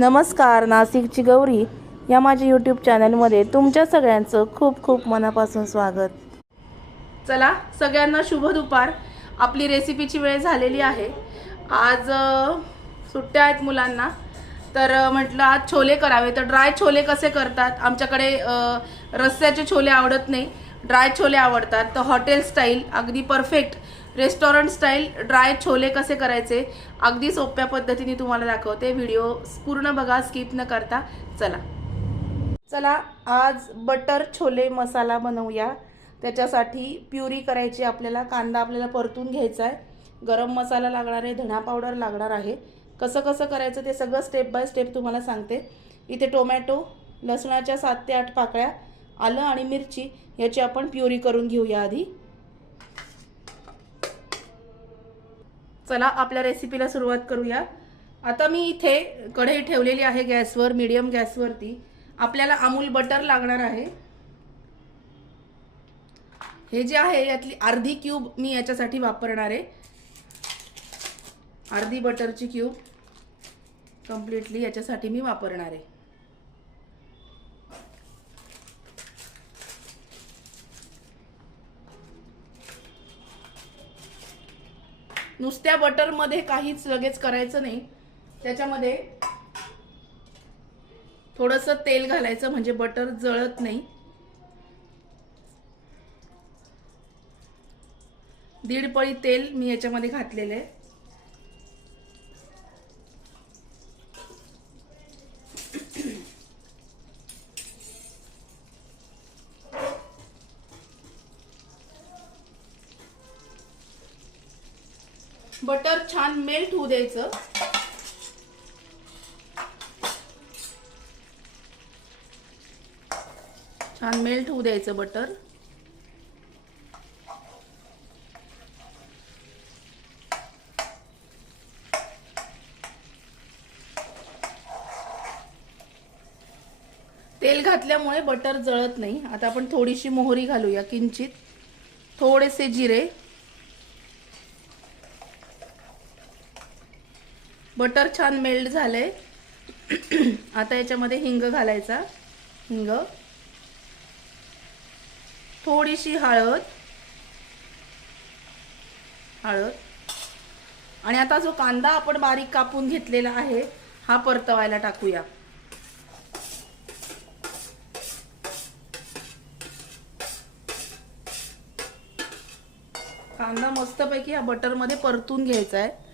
नमस्कार, नाशिकची गौरी या माझ्या यूट्यूब चॅनलमध्ये तुमच्या सगळ्यांचं खूप खूप मनापासून स्वागत। चला, सगळ्यांना शुभ दुपार। आपली रेसिपीची वेळ झालेली आहे। आज सुट्ट्या आहेत मुलांना, तर म्हटलं आज छोले करावे। तर ड्राय छोले कसे करतात? आमच्याकडे रस्स्याचे छोले आवडत नाही, ड्राय छोले आवडतात। तर हॉटेल स्टाईल अगदी perfect restaurant style dry chole कसे करायचे अगदी सोप्या पद्धतीने तुम्हाला दाखवते। व्हिडिओ पूर्ण बघा, स्किप न करता। चला आज बटर छोले मसाला बनवूया। त्याच्यासाठी प्युरी करायची आपल्याला। कांदा आपल्याला परतून घ्यायचा आहे, गरम मसाला लागणार आहे, धना पावडर लागणार आहे। कसं कसं करायचं ते सगळं स्टेप बाय स्टेप तुम्हाला सांगते। इथे टोमॅटो, लसणाच्या 7 ते 8 पाकळ्या, आलं आणि मिरची याची आपण प्युरी करून घेऊया आधी। चला आपल्या रेसिपीला सुरुवात करूया। आता मी इथे कढई ठेवलेली आहे गॅसवर, मीडियम गॅसवरती। आपल्याला अमूल बटर लागणार आहे। हे जे आहे यातली अर्धी क्यूब मी याच्यासाठी वापरणार आहे। अर्धी बटरची क्यूब कंप्लीटली याच्यासाठी मी वापरणार आहे। नुसत्या बटर मध्ये काहीच लगेच करायचं नाही, त्याच्यामध्ये थोडंसं तेल घालायचं म्हणजे बटर जळत नाही। 1.5 पळी तेल मी याच्यामध्ये घातलेले आहे। बटर छान मेल्ट होऊ द्यायचं। छान मेल्ट होऊ द्यायचं बटर। तेल घातल्यामुळे बटर जळत नाही। आता आपण थोडीशी मोहरी घालूया, किंचित, थोडेसे जिरे। बटर छान मेल्ट झाले। आता याच्यामध्ये हिंग घालायचा, हिंग, थोडीशी हळद, आणि आता जो कांदा आपण बारीक कापून घेतलेला आहे हा परतवायला टाकूया। कांदा मस्तपैकी या बटर मध्ये परतून घ्यायचा आहे।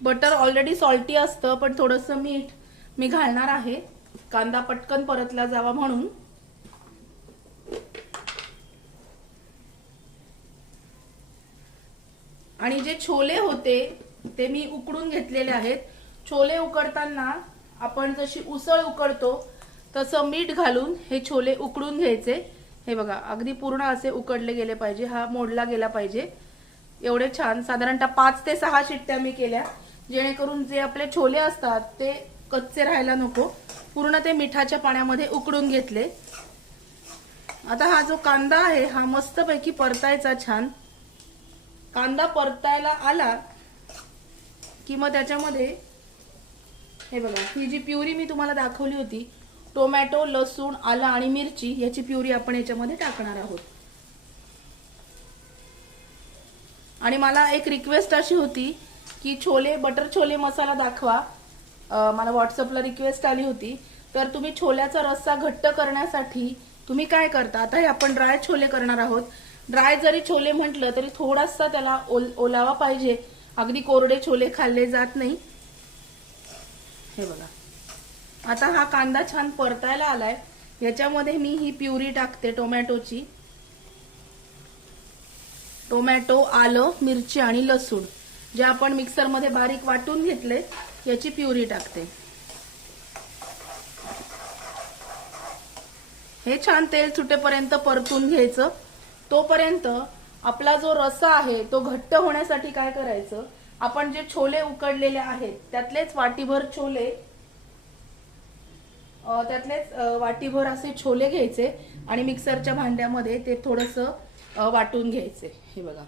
बटर ऑलरेडी सॉल्टी असतं, पण थोडंसं मीठ मी घालणार आहे, कांदा पटकन परतला जावा म्हणून। आणि जे छोले होते ते मी उकडून घेतलेले आहेत। छोले उकडताना आपण जशी उसळ उकडतो तसं मीठ घालून हे छोले उकडून घ्यायचे। हे बघा, अगदी पूर्ण असे उकडले गेले पाहिजे, हा मोडला गेला पाहिजे। एवढे छान, साधारणतः 5 ते 6 शिट्ट्या मी केल्या, जेणेकरून जे आपले छोले असतात ते कच्चे राहायला नको। पूर्ण ते मिठाच्या पाण्यामध्ये उकडून घेतले। आता हा जो कांदा आहे हा मस्तपैकी परतायचा छान। कांदा परतायला आला की मग त्याच्यामध्ये हे बघा, ही जी प्युरी मी तुम्हाला दाखवली होती, टोमॅटो, लसूण, आलं आणि मिरची याची प्युरी आपण याच्यामध्ये टाकणार आहोत। आणि मला एक रिक्वेस्ट अशी होती की बटर छोले मसाला दाखवा। मला व्हॉट्सअपला रिक्वेस्ट आली होती। तर तुम्ही छोल्याचा रस्सा घट्ट करण्यासाठी तुम्ही काय करता? आता हे आपण ड्राय छोले करणार आहोत। ड्राय जरी छोले म्हटलं तरी थोडासा त्याला ओलावा पाहिजे, अगदी कोरडे छोले खाल्ले जात नाही। हे बघा, आता हा कांदा छान परतायला आलाय, याच्यामध्ये मी ही प्युरी टाकते टोमॅटोची। टोमॅटो, आलं, मिरची आणि लसूण जे आपण मिक्सर मध्ये बारीक वाटून घेतले याची प्युरी टाकते। हे छान तेल सुटेपर्यंत परतून घ्यायचं। तोपर्यंत आपला जो रस्सा आहे तो घट्ट होण्यासाठी काय करायचं, आपण जे छोले उकडलेले आहेत त्यातलेच वाटीभर वाटीभर असे छोले घ्यायचे आणि मिक्सरच्या भांड्यामध्ये ते थोडंसं वाटून घ्यायचे। हे बघा,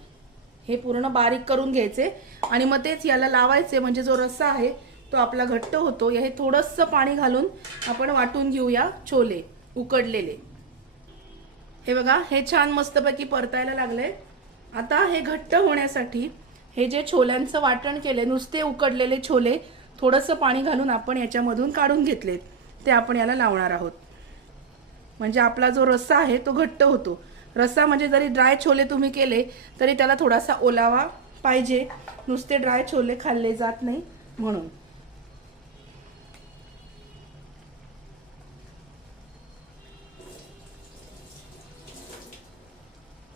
हे पूर्ण बारीक करून घ्यायचे आणि मग तेच याला लावायचे, म्हणजे जो रस्सा आहे तो आपला घट्ट होतो. हे थोडंसं पाणी घालून आपण वाटून घेऊया छोले उकडलेले. हे बघा, हे छान मस्तपैकी परतायला लागले. आता हे घट्ट होण्यासाठी हे जे छोल्यांचं वाटण केले, नुसते उकडलेले छोले थोडंसं पाणी घालून आपण याच्यामधून काढून घेतलेत, ते आपण याला लावणार आहोत. म्हणजे आपला जो रस्सा आहे तो घट्ट होतो. रस्सा म्हणजे जरी ड्राय छोले तुम्ही केले तरी त्याला थोडासा ओलावा पाहिजे, नुसते ड्राय छोले खाल्ले जात नाही म्हणून.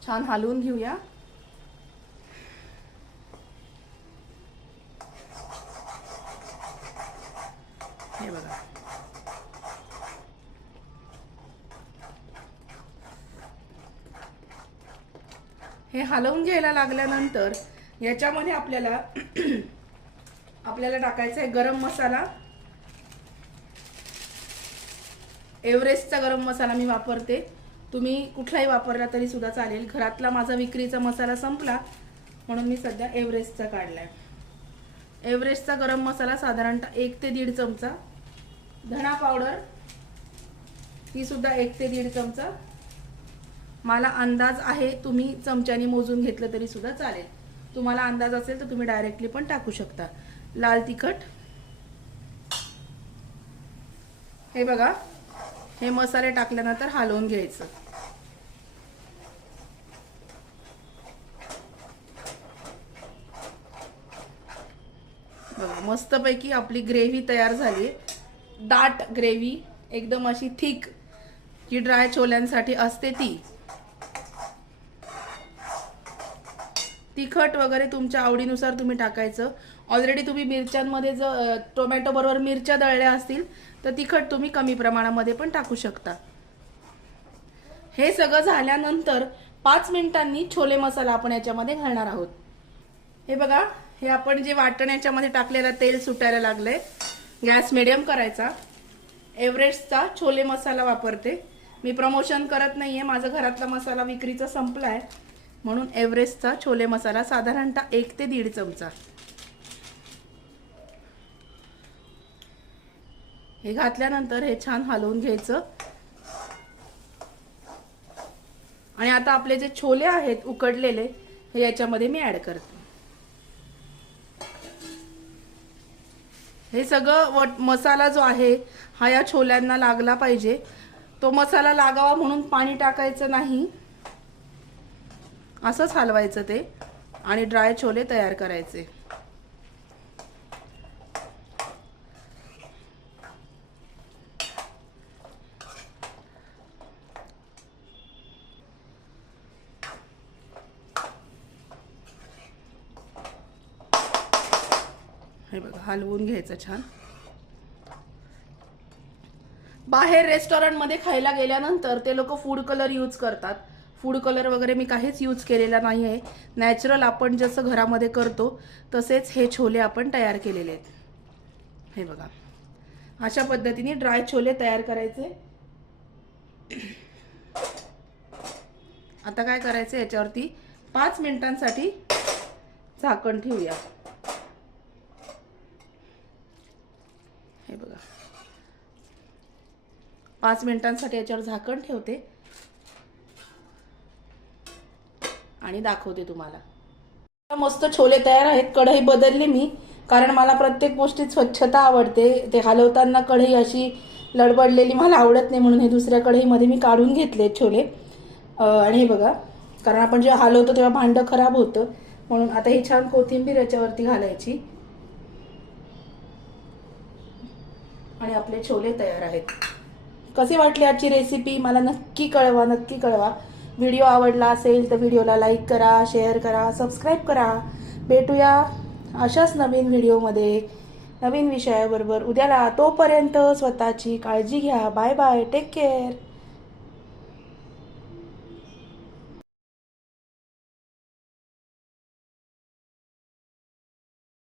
छान हलवून घेऊया. हे बघा, हे हलवून घ्यायला लागल्यानंतर याच्यामध्ये आपल्याला टाकायचा आहे गरम मसाला. एव्हरेस्टचा गरम मसाला मी वापरते, तुम्ही कुठलाही वापरला तरी सुद्धा चालेल. घरातला माझा विक्रीचा मसाला संपला म्हणून मी सध्या एव्हरेस्टचा काढलाय. एव्हरेस्टचा गरम मसाला साधारणतः 1 ते 1.5 चमचा. धना पावडर ही सुद्धा 1 ते 1.5 चमचा. मला अंदाज आहे, तुम्ही चमच्याने मोजून घेतलं तरी सुद्धा चालेल. तुम्हाला अंदाज असेल तर तुम्ही डायरेक्टली पण टाकू शकता. लाल तिखट. हे बघा, हे मसाले टाकल्यानंतर हलवून घ्यायचं. बघा, मस्तपैकी आपली ग्रेव्ही तयार झाली. दाट ग्रेव्ही, एकदम अशी थिक, जी ड्राय छोल्यांसाठी असते ती. तिखट वगैरे तुमच्या आवडीनुसार तुम्ही टाकायचं. ऑलरेडी तुम्ही मिरच्यांमध्ये जर टोमॅटो बरोबर मिरच्या दळल्या असतील तर तिखट तुम्ही कमी प्रमाणामध्ये पण टाकू शकता. हे सगळं झाल्यानंतर 5 मिनिटांनी छोले मसाला आपण याच्यामध्ये घालणार आहोत. हे बघा, हे आपण जे वाटण याच्यामध्ये टाकलेलं तेल सुटायला लागलंय. गॅस मिडियम करायचा. एव्हरेस्टचा छोले मसाला वापरते मी, प्रमोशन करत नाहीये. माझा घरातला मसाला विक्रीचा संपलाय म्हणून एव्हरेस्टचा छोले मसाला साधारणतः 1 ते 1.5 चमचा. हे घातल्यानंतर हे छान हलवून घ्यायचं. आणि आता आपले जे छोले आहेत उकडलेले हे याच्यामध्ये मी ऍड करते. हे सगळं मसाला जो आहे हा या छोल्यांना लागला पाहिजे. तो मसाला लागावा म्हणून पाणी टाकायचं नाही, असंच हलवायचं ते आणि ड्राय छोले तयार करायचे. हे बघा, हलवून घ्यायचं छान. बाहेर रेस्टॉरंटमध्ये खायला गेल्यानंतर ते लोक फूड कलर यूज करतात. फूड कलर वगैरे मी काहीच यूज केलेला नाही आहे. नॅचरल आपण जसं घरामध्ये करतो तसेच हे छोले आपण तयार केलेले आहेत. हे बघा, अशा पद्धतीने ड्राय छोले तयार करायचे. आता काय करायचं, याच्यावरती 5 मिनिटांसाठी झाकण ठेवूया. हे बघा, 5 मिनिटांसाठी याच्यावर झाकण ठेवते आणि दाखवते तुम्हाला. मस्त छोले तयार आहेत. कढई बदलली मी, कारण मला प्रत्येक गोष्टीत स्वच्छता आवडते. ते हलवताना कढई अशी लडबडलेली मला आवडत नाही, म्हणून हे दुसऱ्या कढईमध्ये मी काढून घेतले छोले. आणि हे बघा, कारण आपण जेव्हा हलवतो तेव्हा भांडं खराब होतं, म्हणून आता ही छान कोथिंबीर याच्यावरती घालायची आणि आपले छोले तयार आहेत. कशी वाटली आजची रेसिपी मला नक्की कळवा, नक्की कळवा. व्हिडिओ आवडला असेल तर व्हिडिओला लाईक करा, शेअर करा, सबस्क्राईब करा. भेटूया अशाच नवीन व्हिडिओमध्ये नवीन विषयाबरोबर उद्याला. तोपर्यंत स्वतःची काळजी घ्या. Bye bye, take care.